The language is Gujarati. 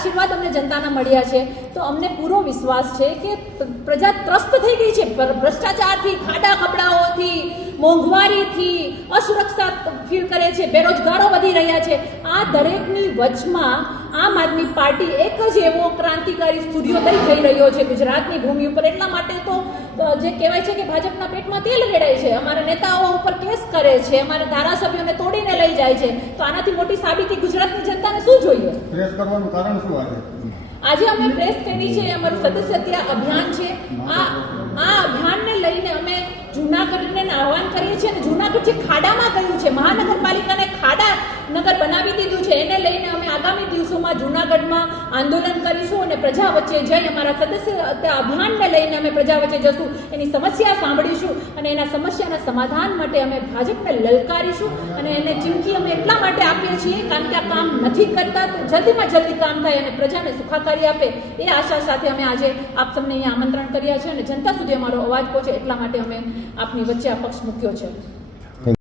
આશીર્વાદ અમને જનતાના મળ્યા છે. તો અમને પૂરો વિશ્વાસ છે કે પ્રજા ત્રસ્ત થઈ ગઈ છે. ભ્ર- ભ્રષ્ટાચારથી, ખાડા ખબડાઓથી, મોંઘવારીથી, અસુરક્ષા ફીલ કરે છે. બેરોજગારો વધી રહ્યા છે. આ દરેકની વચમાં આમ આદમી પાર્ટી એક જ એવો ક્રાંતિકારી સૂર્યોદય થઈ રહ્યો છે. ગુજરાતની ભૂમિ ઉપર એટલા માટે તો જે કહેવાય છે કે ભાજપના પેટમાં તેલ રેડાય છે. અમારા નેતાઓ ઉપર કેસ કરે છે. અમારા ધારાસભ્યોને તોડીને જાય છે. તો આનાથી મોટી સાબિતી ગુજરાતની જનતાને શું જોઈએ? પ્રેસ કરવાનું કારણ શું આજે? આજે અમે પ્રેસ કરી છે અમારું સદસ્યતા અભિયાન છે. આ આ અભિયાનને લઈને અમે જૂનાગઢને આહવાન કરીએ છીએ અને જૂનાગઢ જે ખાડામાં ગયું છે મહાનગરપાલિકાને ખાડા નગર બનાવી દીધું છે એને લઈને અમે આગામી દિવસોમાં જૂનાગઢમાં આંદોલન કરીશું. અને પ્રજા વચ્ચે જઈ અમારા સદસ્યતા અભિયાનને લઈને અમે પ્રજા વચ્ચે જશું. એની સમસ્યા સાંભળીશું અને એના સમસ્યાના સમાધાન માટે અમે ભાજપને લલકારીશું અને એને ચીમકી અમે એટલા માટે આપીએ છીએ કારણ કે આ કામ નથી કરતા તો જલ્દીમાં જલ્દી કામ થાય અને પ્રજાને સુખાકારી આપે એ આશા સાથે અમે આજે આપ સૌને અહીંયા આમંત્રણ કર્યા છે અને જનતા સુધી અમારો અવાજ પહોંચે એટલા માટે અમે આપની વચ્ચે આ પક્ષ મૂક્યો છે.